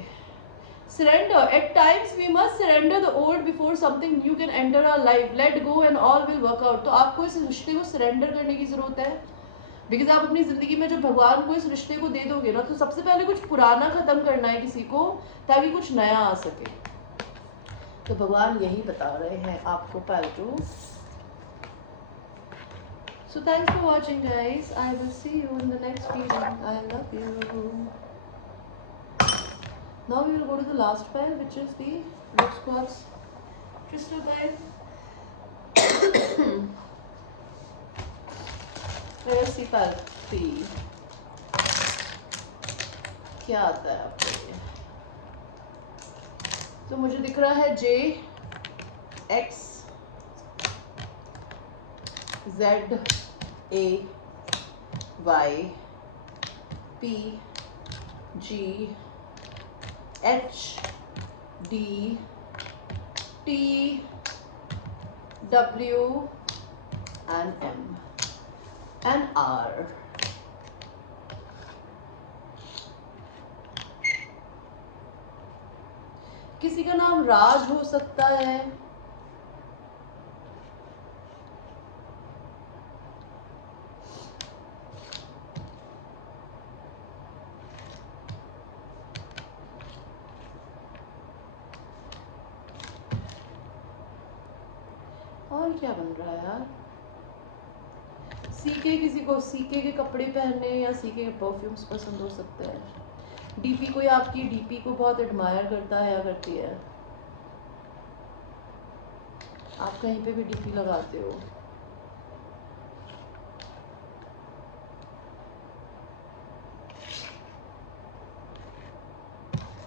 surrender, at times we must surrender the old before something new can enter our life, let go and all will work out। तो आपको इस रिश्ते को सरेंडर करने की जरूरत है, बिकॉज आप अपनी जिंदगी में जब भगवान को इस रिश्ते को दे दोगे ना, तो सबसे पहले कुछ पुराना खत्म करना है किसी को, ताकि कुछ नया आ सके। तो भगवान यही बता रहे हैं आपको पालतू। So thanks for watching guys, I will see you in the next video, I love you। Now we will go to the last pile, which is the Rose Quartz crystal pile। Let's see pile 3 क्या आता है आपको ये। तो मुझे दिख रहा है J X Z A Y P G H D T W and M and R। किसी का नाम राज हो सकता है, और क्या बन रहा है यार। सीके, किसी को सीके के कपड़े पहनने या सीके के परफ्यूम्स पसंद हो सकते हैं। डीपी, कोई आपकी डीपी को बहुत एडमायर करता है या करती है। आप कहीं पे भी डीपी लगाते हो।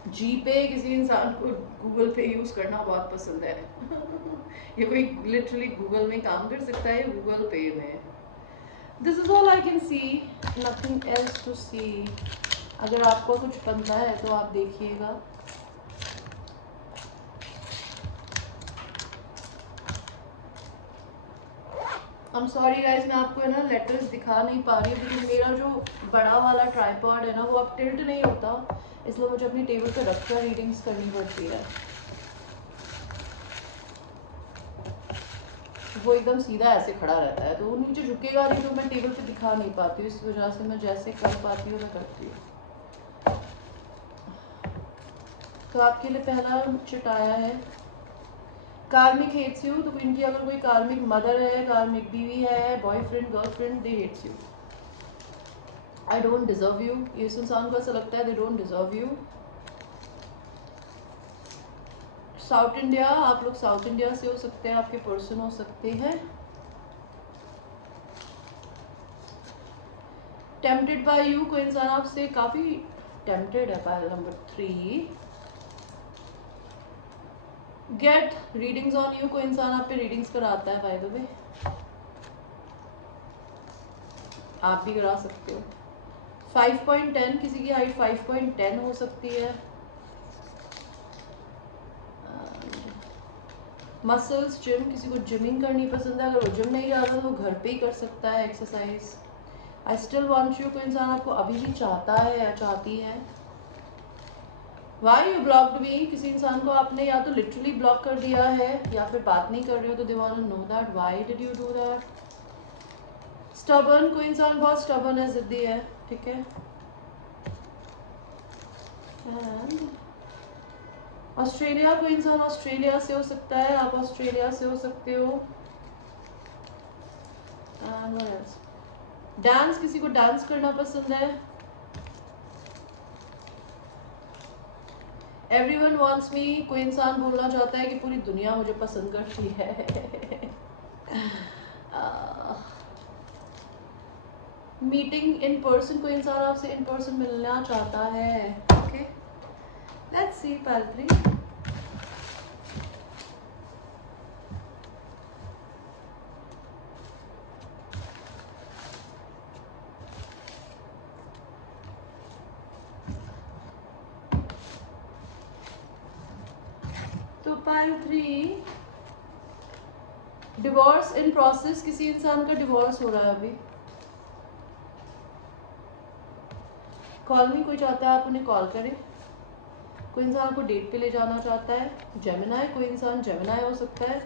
जी पे, किसी इंसान को गूगल पे यूज करना बहुत पसंद है। ये कोई लिटरली गूगल में काम कर सकता है, गूगल पे में। This is all I can see, nothing else to see. अगर आपको कुछ बनता है तो आप देखिएगा। I'm sorry guys, मैं आपको है ना लेटर्स दिखा नहीं पा रही क्योंकि मेरा जो बड़ा वाला ट्राइपॉड है ना वो अब टिल्ट नहीं होता, इसलिए मुझे अपनी टेबल पर रखकर रीडिंग्स करनी पड़ती है। वो एकदम सीधा ऐसे खड़ा रहता है तो वो नीचे झुकेगा नहीं, तो मैं टेबल पे दिखा नहीं पाती हूँ। इस वजह से मैं जैसे कर पाती हूँ मैं करती हूँ। तो आपके लिए पहला चिट आया है, कार्मिक हेट्स यू। तो इनकी अगर कोई कार्मिक मदर है, कार्मिक बीवी है, boyfriend, girlfriend, they hates you. I don't deserve you. इस इंसान को ऐसा लगता है they don't deserve you. South India, आप लोग साउथ इंडिया से हो सकते हैं, आपके पर्सन हो सकते हैं। टेम्पटेड बाय यू, कोई इंसान आपसे काफी टेम्पटेड है। Pile number 3, get readings on you, कोई इंसान आप पे रीडिंग्स कराता है। बाय द वे आप भी करा सकते हो। 5.10, किसी की हाइट 5.10 हो सकती है। मसल्स, जिम, किसी को जिमिंग करनी पसंद है। अगर वो जिम नहीं जाता तो वो घर पे ही कर सकता है exercise. I still want you, कोई इंसान आपको अभी भी चाहता है या चाहती है। वाई यू ब्लॉक्ड मी, किसी इंसान को आपने या तो लिटरली ब्लॉक कर दिया है या फिर बात नहीं कर रहे हो, तो they want to know that why did you do that. Stubborn, कोई इंसान बहुत स्टबर्न है, जिद्दी है, ठीक है। एंड ऑस्ट्रेलिया, कोई इंसान ऑस्ट्रेलिया से हो सकता है, आप ऑस्ट्रेलिया से हो सकते हो। एंड व्हाट एल्स, डांस, किसी को डांस करना पसंद है। एवरीवन वांट्स मी, कोई इंसान बोलना चाहता है कि पूरी दुनिया मुझे पसंद करती है। मीटिंग इन पर्सन, कोई इंसान आपसे इन पर्सन मिलना चाहता है। Okay, let's C pile 3। तो पाइल 3, डिवोर्स इन प्रोसेस, किसी इंसान का डिवोर्स हो रहा है अभी। कॉल मी, कोई चाहता है आप उन्हें कॉल करें। कोई इंसान को डेट पे ले जाना चाहता है। जेमिनाई, कोई इंसान जेमिनाई हो सकता है।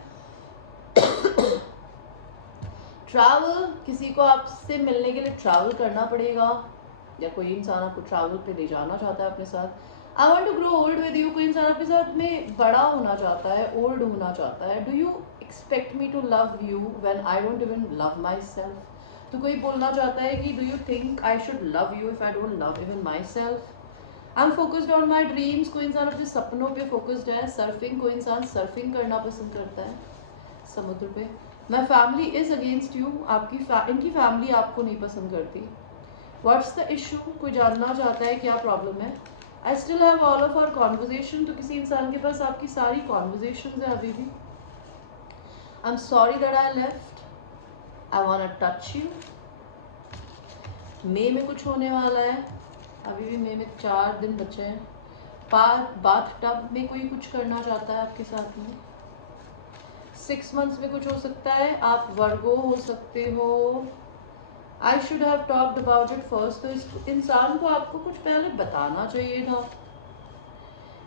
ट्रैवल, किसी को आपसे मिलने के लिए ट्रैवल करना पड़ेगा, या कोई इंसान आपको ट्रैवल पे ले जाना चाहता है अपने साथ। I want to grow old with you, कोई इंसान आपके साथ में बड़ा होना चाहता है, ओल्ड होना चाहता है। Do you expect me to love you when I don't even love my self. तो कोई बोलना चाहता है कि do you think I should love you if I don't love even my self. I am focused on my dreams, कोई इंसान अपने सपनों पे फोकस्ड है। सर्फिंग, कोई इंसान सर्फिंग करना पसंद करता है समुद्र पे। My family is against you, इनकी फैमिली आपको नहीं पसंद करती। व्हाट्स द इशू, कोई जानना चाहता है क्या प्रॉब्लम है। I still have all of our conversation, तो किसी इंसान के पास आपकी सारी कॉन्वर्जेशन है अभी भी। I am sorry that I left, I want to touch you. मई में कुछ होने वाला है, अभी भी मई में 4 दिन बचे हैं। बाथ टब में कोई कुछ करना चाहता है आपके साथ में। 6 मंथ्स में कुछ हो सकता है। आप वर्गो हो सकते हो। I should have talked about it first, तो इस इंसान को आपको कुछ पहले बताना चाहिए था।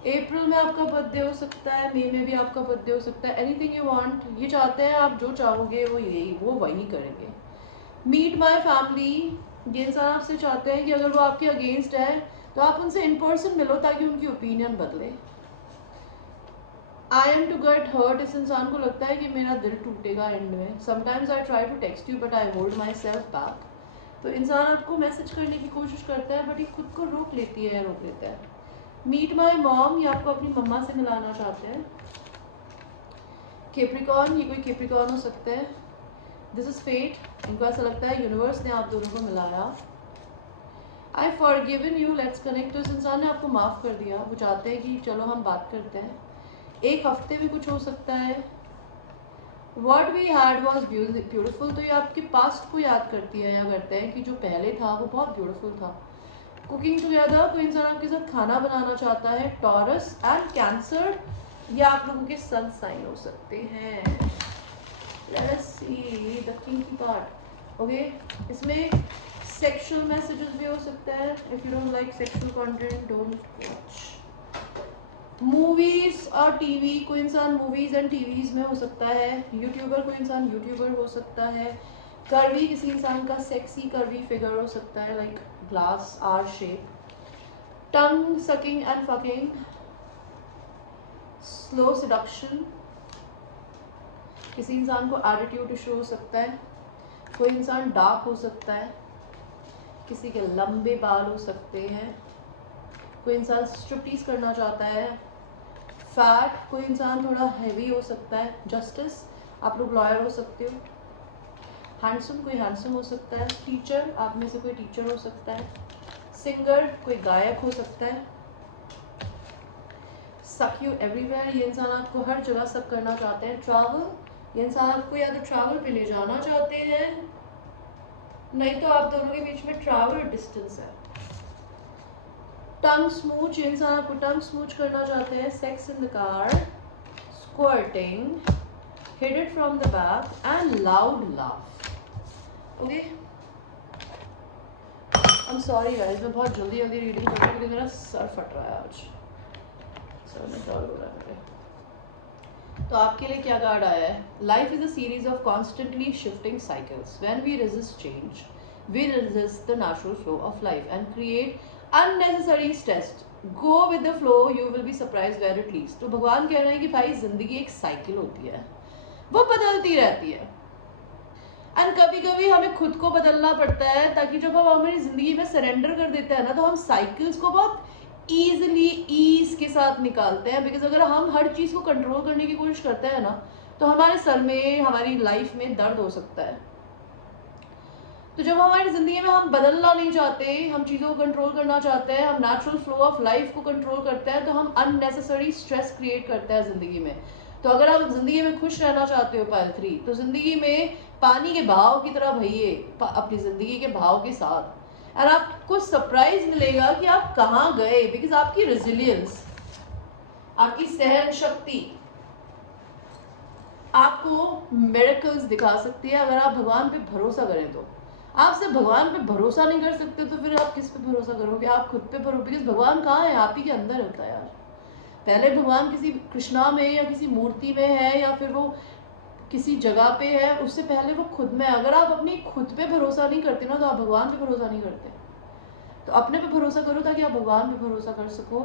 अप्रैल में आपका बर्थडे हो सकता है, मई में भी आपका बर्थडे हो सकता है। एनीथिंग यू वांट, ये चाहते हैं आप, जो चाहोगे वो वही करेंगे। मीट माई फैमिली, ये इंसान आपसे चाहते हैं कि अगर वो आपके अगेंस्ट है तो आप उनसे इन पर्सन मिलो ताकि उनकी ओपिनियन बदले। I am to get hurt, इस इंसान को लगता है कि मेरा दिल टूटेगा एंड में। Sometimes I try to text you but I hold my self back, तो इंसान आपको मैसेज करने की कोशिश करता है बट ये खुद को रोक लेती है या रोक लेता है। मीट माई मॉम, ये आपको अपनी मम्मा से मिलाना चाहते हैं। कैप्रिकॉर्न, ये कोई कैप्रिकॉर्न हो सकता है। दिस इज फेट, इनको ऐसा लगता है यूनिवर्स ने आप दोनों को मिलाया। आई फॉरगिवन यू, लेट्स कनेक्ट, तो इस इंसान ने आपको माफ़ कर दिया। वो चाहते हैं कि चलो हम बात करते हैं। 1 हफ्ते में कुछ हो सकता है। What we had was beautiful, तो ये आपके पास्ट को याद करती है या करते हैं कि जो पहले था वो बहुत ब्यूटिफुल था। कुकिंग टुगेदर, कोई इंसान आपके साथ खाना बनाना चाहता है। टॉरस एंड कैंसर, ये आप लोगों के सन साइन हो सकते हैं। Let's see the kinky part. Okay, इसमें सेक्सुअल मैसेजेस भी हो सकता है। If you don't like sexual content don't watch. Movies और टीवी, कोई इंसान मूवीज एंड टीवीज में हो सकता है। यूट्यूबर, कोई इंसान यूट्यूबर हो सकता है। कर्वी, किसी इंसान का सेक्सी कर्वी फिगर हो सकता है, like glass are shape. Tongue sucking and fucking, slow seduction, किसी इंसान को एटीट्यूड इशू हो सकता है। कोई इंसान डार्क हो सकता है, किसी के लंबे बाल हो सकते हैं। कोई इंसान स्ट्रिप्टीज करना चाहता है। फैट, कोई इंसान थोड़ा हैवी हो सकता है। जस्टिस, आप लोग लॉयर हो सकते हो। हैंडसम, कोई हैंडसम हो सकता है। टीचर, आप में से कोई टीचर हो सकता है। सिंगर, कोई गायक हो सकता है। सक यू एवरीवेयर, ये इंसान आपको हर जगह सक करना चाहते हैं। ट्रैवल, ये इंसान आपको या तो ट्रैवल पे ले जाना चाहते हैं, नहीं तो आप दोनों के बीच में ट्रैवल डिस्टेंस है। टंग स्मूच, ये इंसान आपको टंग स्मूच करना चाहते हैं। Sex in the car, squirting, hit it from the back and loud laugh. Okay, I am sorry guys, मैं बहुत जल्दी रीडिंग कर रही हूँ क्योंकि मेरा सर फट रहा है आज, सर में दर्द हो रहा है मेरे। तो आपके लिए क्या कार्ड आया है? Life is a series of constantly shifting cycles. When we resist change we resist the natural flow of life and create unnecessary stress. Go with the flow, you will be surprise where it leads. तो भगवान कह रहे हैं कि भाई जिंदगी एक cycle होती है, वो बदलती रहती है एंड कभी कभी हमें खुद को बदलना पड़ता है ताकि जब हम हमारी ज़िंदगी में सरेंडर कर देते हैं ना तो हम साइकिल्स को बहुत ईजिली ईज के साथ निकालते हैं। बिकॉज अगर हम हर चीज़ को कंट्रोल करने की कोशिश करते हैं ना तो हमारे सर में, हमारी लाइफ में दर्द हो सकता है। तो जब हमारी ज़िंदगी में हम बदलना नहीं चाहते, हम चीज़ों को कंट्रोल करना चाहते हैं, हम नेचुरल फ्लो ऑफ लाइफ को कंट्रोल करते हैं, तो हम अननेसेसरी स्ट्रेस क्रिएट करते हैं ज़िंदगी में। तो अगर आप ज़िंदगी में खुश रहना चाहते हो पाइल 3, तो ज़िंदगी में पानी के बहाव की तरह बहिए अपनी ज़िंदगी के बहाव के साथ, और आपको सरप्राइज मिलेगा कि आप कहाँ गए, बिकॉज आपकी रेजिलियंस, आपकी सहन शक्ति आपको मिरेकल्स दिखा सकती है अगर आप भगवान पे भरोसा करें। तो आप सिर्फ भगवान पे भरोसा नहीं कर सकते तो फिर आप किस पे भरोसा करोगे? आप खुद पे भरोसा, बिकॉज भगवान कहाँ है? आप ही के अंदर होता है यार। पहले भगवान किसी कृष्णा में या किसी मूर्ति में है या फिर वो किसी जगह पे है, उससे पहले वो खुद में। अगर आप अपनी खुद पे भरोसा नहीं करते ना, तो आप भगवान पे भरोसा नहीं करते। तो अपने पे भरोसा करो ताकि आप भगवान पे भरोसा कर सको,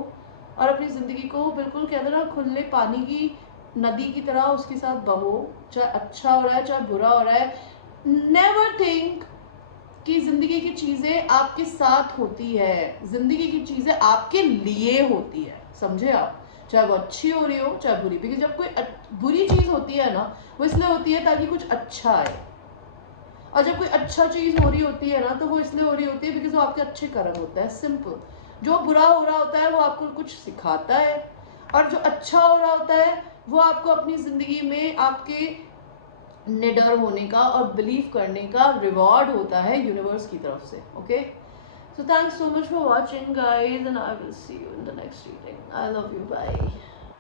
और अपनी ज़िंदगी को बिल्कुल कहते ना खुले पानी की नदी की तरह उसके साथ बहो, चाहे अच्छा हो रहा है चाहे बुरा हो रहा है। नेवर थिंक कि ज़िंदगी की चीज़ें आपके साथ होती है, ज़िंदगी की चीज़ें आपके लिए होती है, समझे आप? चाहे वो अच्छी हो रही हो चाहे बुरी, क्योंकि जब कोई बुरी चीज़ होती है ना, वो इसलिए होती है ताकि कुछ अच्छा आए, और जब कोई अच्छा चीज़ हो रही होती है ना, तो वो इसलिए हो रही होती है बिकॉज वो आपके अच्छे कर्म होता है, सिंपल। जो बुरा हो रहा होता है वो आपको कुछ सिखाता है, और जो अच्छा हो रहा होता है वो आपको अपनी ज़िंदगी में आपके निडर होने का और बिलीव करने का रिवॉर्ड होता है यूनिवर्स की तरफ से। Okay, so thanks so much for watching guys, and I will see you in the next reading. I love you, bye.